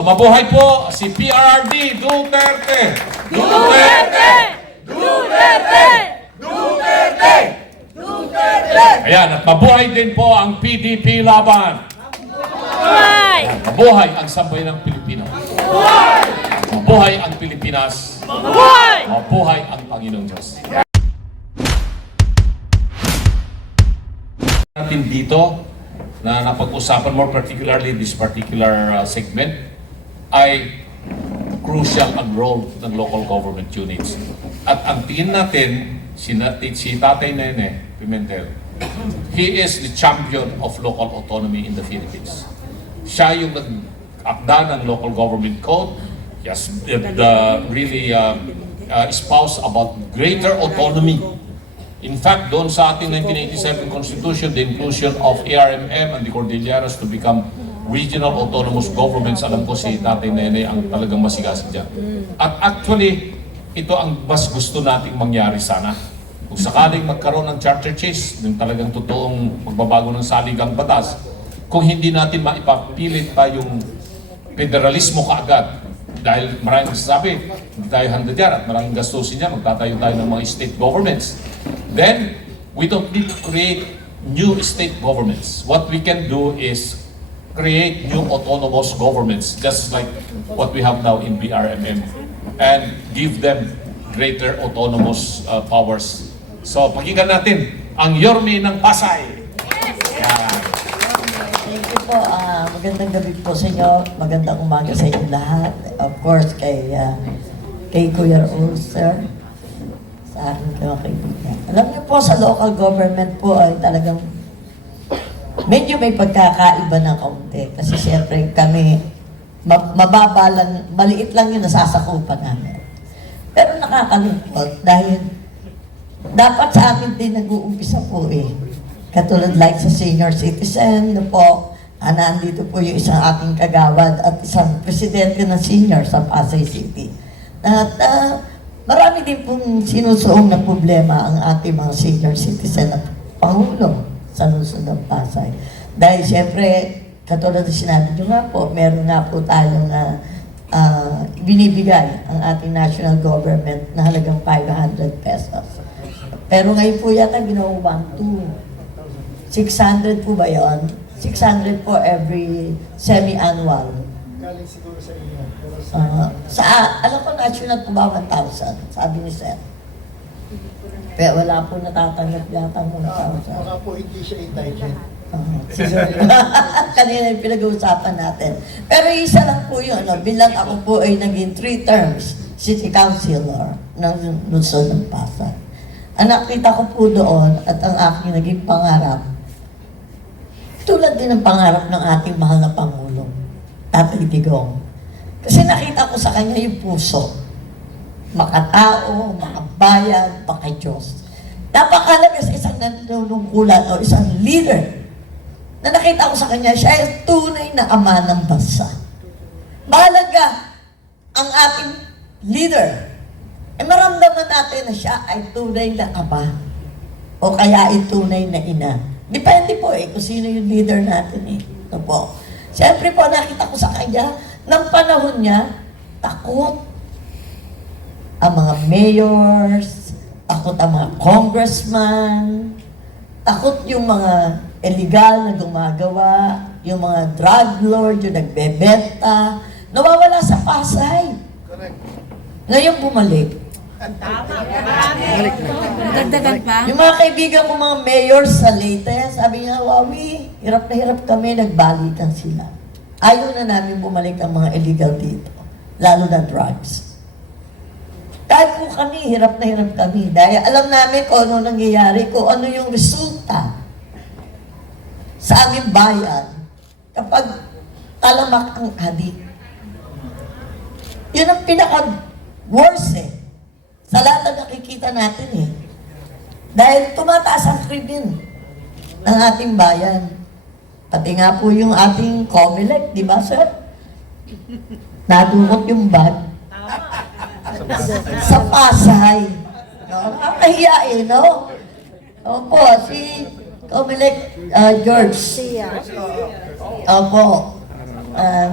Mabuhay po si PRRD Duterte! Duterte! Duterte! Duterte! Duterte! Ayan, at mabuhay din po ang PDP laban. Mabuhay! Mabuhay ang sambayanang Pilipino. Mabuhay! Mabuhay ang Pilipinas. Mabuhay! Mabuhay ang Panginoong Diyos. Natin dito na napag-usapan, more particularly this particular segment, ay crucial ang role ng local government units. At ang tingin natin, si Tatay Nene Pimentel, he is the champion of local autonomy in the Philippines. Siya yung nag-akda ng local government code. He has really espoused about greater autonomy. In fact, doon sa ating 1987 Constitution, the inclusion of ARMM and the Cordilleras to become regional autonomous governments, alam ko si Tatay Nene ang talagang masigasig dyan. At actually, ito ang mas gusto nating mangyari sana. Kung sakaling magkaroon ng charter change, yung talagang totoong magbabago ng saligang batas, kung hindi natin maipapilit pa yung federalismo kaagad, dahil maraming nagsasabi, hindi tayo handa dyan at maraming gastusin dyan, magtatayo tayo ng mga state governments, then we don't need to create new state governments. What we can do is create new autonomous governments, just like what we have now in BRMM, and give them greater autonomous powers. So, pakinggan natin ang Yorme ng Pasay. Yan. Thank you po. Magandang gabi po sa inyo. Magandang umaga sa inyo lahat. Of course, kay Kuya Raul, sir. Sa aking kaibigan. Alam niyo po, sa local government po ay talagang medyo may pagkakaiba ng kaunti. Kasi siyempre kami, mababa lang, maliit lang yung nasasakupan namin. Pero nakakalungkot dahil dapat sa amin din nag-uumpisa po eh. Katulad like sa senior citizen, no po, nandito po yung isang aking kagawad at isang presidente ng senior sa Pasay City. At marami din pong sinusuong na problema ang ating mga senior citizen at Pangulo sa lungsod ng Pasay. Dahil siyempre, katulad na sinabi nyo nga po, meron nga po tayong binibigay ang ating national government na halagang 500 pesos. Pero ngayon po yata ginawa 600 po ba yun? 600 po every semi-annual. Galing siguro sa inyo. Alam ko national po ba 1,000? Sabi ni Sir. Pero wala po natatanggap yata mo na 1,000. Baka po hindi siya intelligent. Kanina yung pinag-uusapan natin. Pero isa lang po yun, bilang ako po ay naging 3 terms city councilor ng lungsod ng Pasay. Ang nakita ko po doon at ang aking naging pangarap, tulad din ng pangarap ng ating mahal na Pangulo, Tatay Digong. Kasi nakita ko sa kanya yung puso. Makatao, makabayan, makadiyos. Napakalaga sa isang nanunungkulan o isang leader na nakita ko sa kanya, siya ay tunay na ama ng bansa. Mahalaga ang ating leader. Maramdaman natin na siya ay tunay na ama o kaya ay tunay na ina. Depende po kung sino yung leader natin Ito po. Siyempre po, nakita ko sa kanya, ng panahon niya, takot ang mga mayors, takot ang mga congressman, takot yung mga illegal na gumagawa, yung mga drug lord, yung nagbebenta, nawawala sa Pasay. Correct. Ngayon bumalik. Dagdagan pa? Yung mga kaibigan ko, mga mayors sa Leyte, sabi niya, Wawi, hirap na hirap kami, nagbalikan sila. Ayaw na namin bumalik ang mga illegal dito, lalo na drugs. Kahit po kami, hirap na hirap kami. Dahil alam namin kung ano nangyayari, kung ano yung resulta sa aming bayan kapag talamak ang adik. Yun ang pinaka-worst sa lahat na nakikita natin Dahil tumataas ang krimen ng ating bayan. Pati nga po yung ating COMELEC, di ba sir? Nadukot yung bag sa Pasay. No? Nakahiya no? Opo, si COMELEC George. Opo.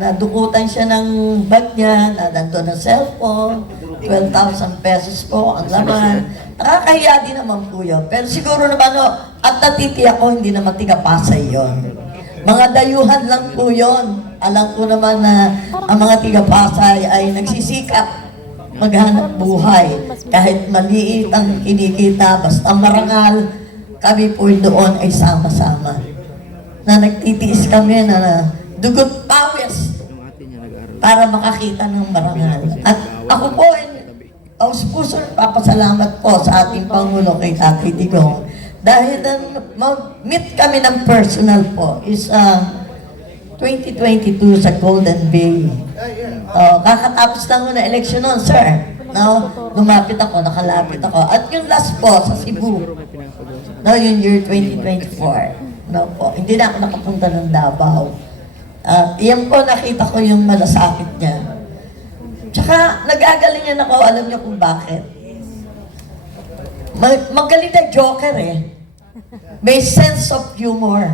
nadukutan siya ng bag niya, na nandun ang cellphone, 12,000 pesos po ang laman. Nakakahiya din naman po yun. Pero siguro naman, at natitiyak ko, hindi naman tiga-Pasay yun. Mga dayuhan lang po yun. Alam ko naman na ang mga tiga-Pasay ay nagsisikap maghanap buhay. Kahit maliit ang kinikita, basta marangal, kami po doon ay sama-sama. Na nagtitiis kami na dugot pawis para makakita ng marangal. At ako po ay aus puso nagpapasalamat po sa ating Pangulo kay Tatay Digong. Dahil mag-meet kami ng personal po is 2022 sa Golden Bay. Kakatapos lang na eleksyon noon, sir. No, lumapit ako, nakalapit ako. At yung last po sa Cebu, no, yung year 2024. No po, hindi na ako nakapunta ng Davao. Iyan po, nakita ko yung malasakit niya. Tsaka, nagagalingan ako, alam niyo kung bakit. Magaling na joker eh. May sense of humor.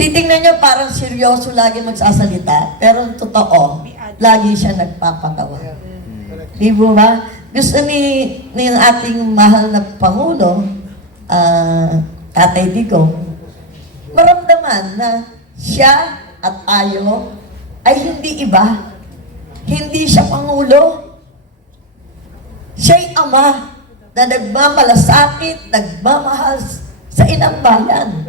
Titingnan niyo parang seryoso lagi magsasalita, pero totoo, lagi siya nagpapatawa. Di ba ba? Gusto ni ating mahal na Pangulo, Tatay Digong, maramdaman na siya at tayo ay hindi iba. Hindi siya Pangulo. Siya'y ama na nagmamalasakit, nagmamahal sa inang bayan.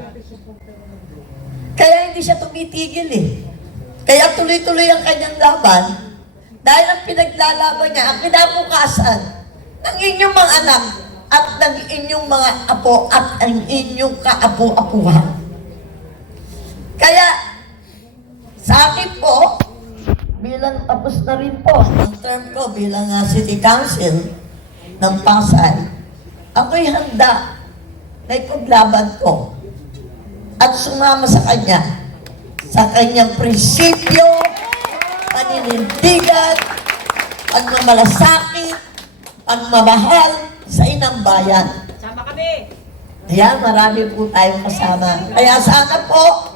Kaya hindi siya tumitigil eh. Kaya tuloy-tuloy ang kanyang laban dahil ang pinaglalaban niya, ang kinabukasan ng inyong mga anak at ng inyong mga apo at ang inyong kaapo-apuhan. Kaya sa akin po, bilang tapos na rin po ang term ko bilang City Council ng Pasay, ako'y handa na ipaglaban ko at sumama sa kanyang prinsipyo, paninindigan, pagmamalasakit, pagmamahal sa inang bayan. Sama kami. Kaya marami po tayong kasama. Kaya sana po,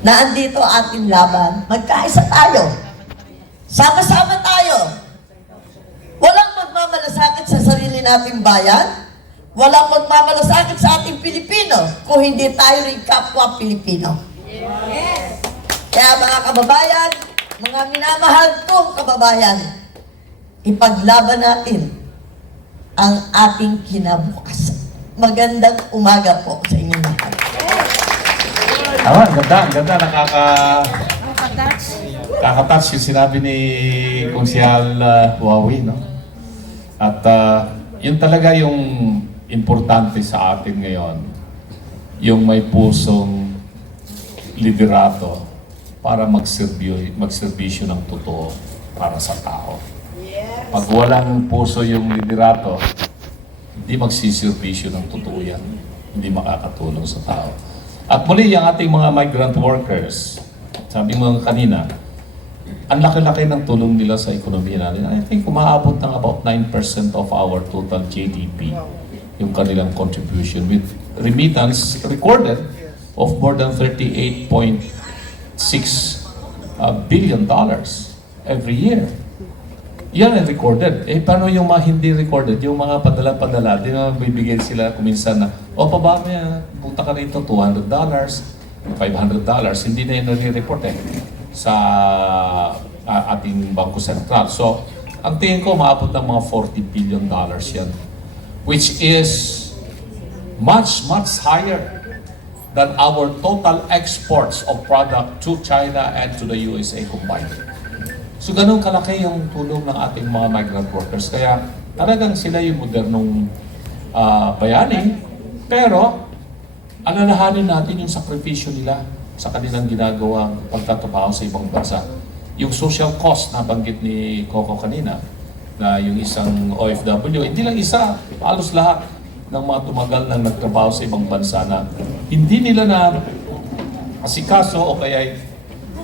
na andito ating laban, magkaisa tayo. Sama-sama tayo. Walang magmamalasakit sa sarili nating bayan. Walang magmamalasakit sa ating Pilipino kung hindi tayo rin kapwa Pilipino. Yes. Kaya mga kababayan, mga minamahal kong kababayan, ipaglaban natin ang ating kinabukasan. Magandang umaga po sa inyong lahat. Ganda, nakaka-touch yung sinabi ni Konsehal Huawei, no? At yun talaga yung importante sa atin ngayon, yung may pusong liderato para magserbisyo ng totoo para sa tao. Pag walang puso yung liderato, hindi magsiservisyo ng totoo yan. Hindi makakatulong sa tao. At muli, yung ating mga migrant workers, sabi mo kanina, ang laki-laki ng tulong nila sa ekonomiya natin. I think umaabot ng about 9% of our total GDP yung kanilang contribution with remittance recorded of more than $38.6 billion every year. Yan ang recorded. Paano yung mga hindi recorded? Yung mga padala-padala, di na bibigyan sila kuminsan na, pababa mo yan, punta ka rito, $200, $500, hindi na yun nare-report sa ating Bangko Sentral. So, ang tingin ko, maabot ng mga $40 billion yan, which is much, much higher than our total exports of product to China and to the USA combined. So ganun kalaki yung tulong ng ating mga migrant workers. Kaya talagang sila yung modernong bayani. Pero alalahanin natin yung sakripisyo nila sa kanilang ginagawang pagtatrabaho sa ibang bansa. Yung social cost na banggit ni Coco kanina, na yung isang OFW, hindi lang isa, halos lahat ng mga tumagal na nagtrabaho sa ibang bansa na hindi nila na asikaso o kaya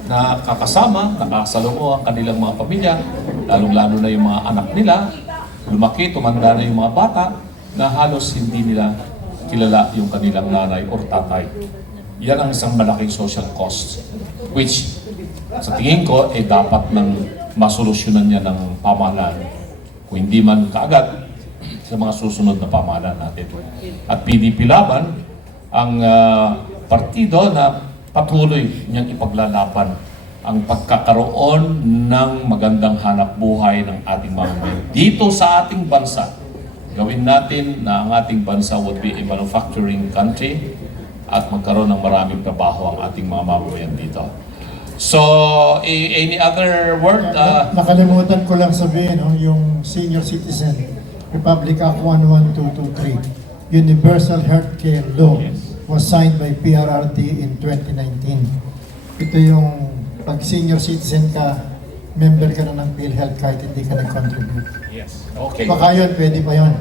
nakakasama, nakasalungo ang kanilang mga pamilya, lalong-lalo na yung mga anak nila, lumaki, tumanda na yung mga bata, na halos hindi nila kilala yung kanilang nanay or tatay. yan ang isang malaking social cost, which sa tingin ko, dapat nang masolusyonan niya ng pamahalaan. Kung hindi man kaagad, sa mga susunod na pamahalaan natin. At PDP Laban, ang partido na patuloy niyang ipaglalaban ang pagkakaroon ng magandang hanap buhay ng ating mga mamamayan. Dito sa ating bansa, gawin natin na ang ating bansa would be a manufacturing country at magkaroon ng maraming trabaho ang ating mga mamamayan dito. So, any other word? Nakalimutan ko lang sabihin, no, yung senior citizen, Republic Act 11223, Universal Healthcare Law was signed by PRRT in 2019. Ito yung pag senior citizen ka, member ka na ng PhilHealth kahit hindi ka nag-contribute. Yes. Okay. Baka yun, pwede pa yun.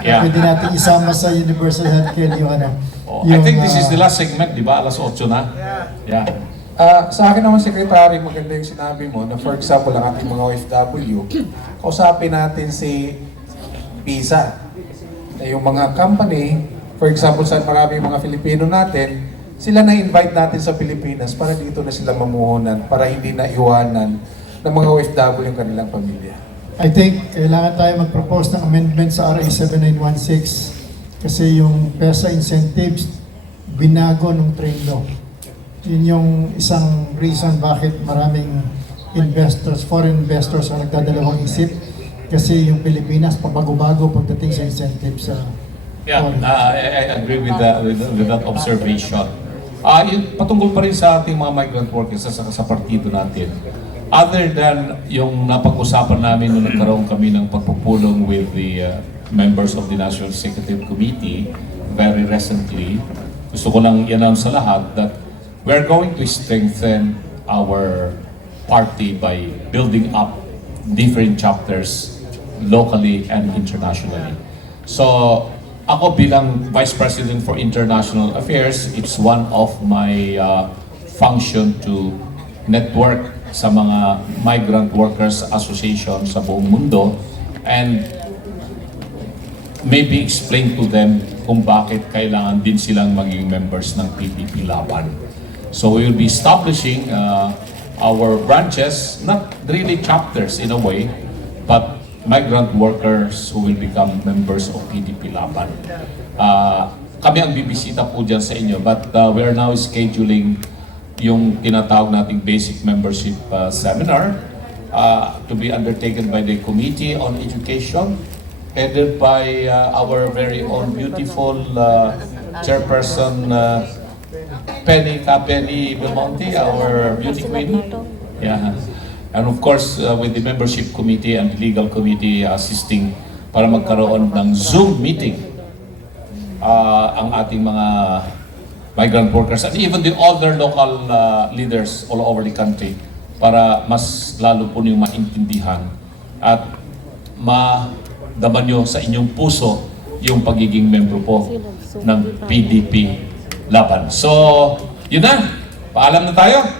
Yeah. Pwede natin isama sa Universal Healthcare yung ano. Oh, I think this is the last segment, di ba? Alas 8 na. Yeah. Sa akin naman, Secretary, maganda yung sinabi mo na for example, ang ating mga OFW, kausapin natin si PISA. Na yung mga company, for example, sa maraming mga Filipino natin, sila na-invite natin sa Pilipinas para dito na sila mamuhunan, para hindi na iwanan ng mga OFW yung kanilang pamilya. I think kailangan tayo mag-propose ng amendment sa RA 7916 kasi yung PESA incentives binago ng train law. Yun yung isang reason bakit maraming investors, foreign investors ang nagdadalawang isip kasi yung Pilipinas pabago-bago pagdating sa incentives sa Yeah, I agree with that observation. Patungkol pa rin sa ating mga migrant workers sa partido natin. Other than yung napag-usapan namin nung nagkaroon kami ng pagpupulong with the members of the National Executive Committee very recently, gusto ko lang i-announce sa lahat that we're going to strengthen our party by building up different chapters locally and internationally. So, ako bilang Vice President for International Affairs, it's one of my function to network sa mga migrant workers association sa buong mundo and maybe explain to them kung bakit kailangan din silang maging members ng PDP Laban. So we will be establishing our branches, not really chapters in a way, but migrant workers who will become members of PDP Laban. Kami ang bibisita po dyan sa inyo, but we are now scheduling yung tinatawag nating basic membership seminar to be undertaken by the Committee on Education, headed by our very own beautiful chairperson, Penny Belmonte, our beauty queen. Yeah. And of course, with the membership committee and legal committee assisting para magkaroon ng Zoom meeting ang ating mga migrant workers and even the other local leaders all over the country para mas lalo po niyong maintindihan at madaman nyo sa inyong puso yung pagiging membro po ng PDP Laban. So, yun na. Paalam na tayo.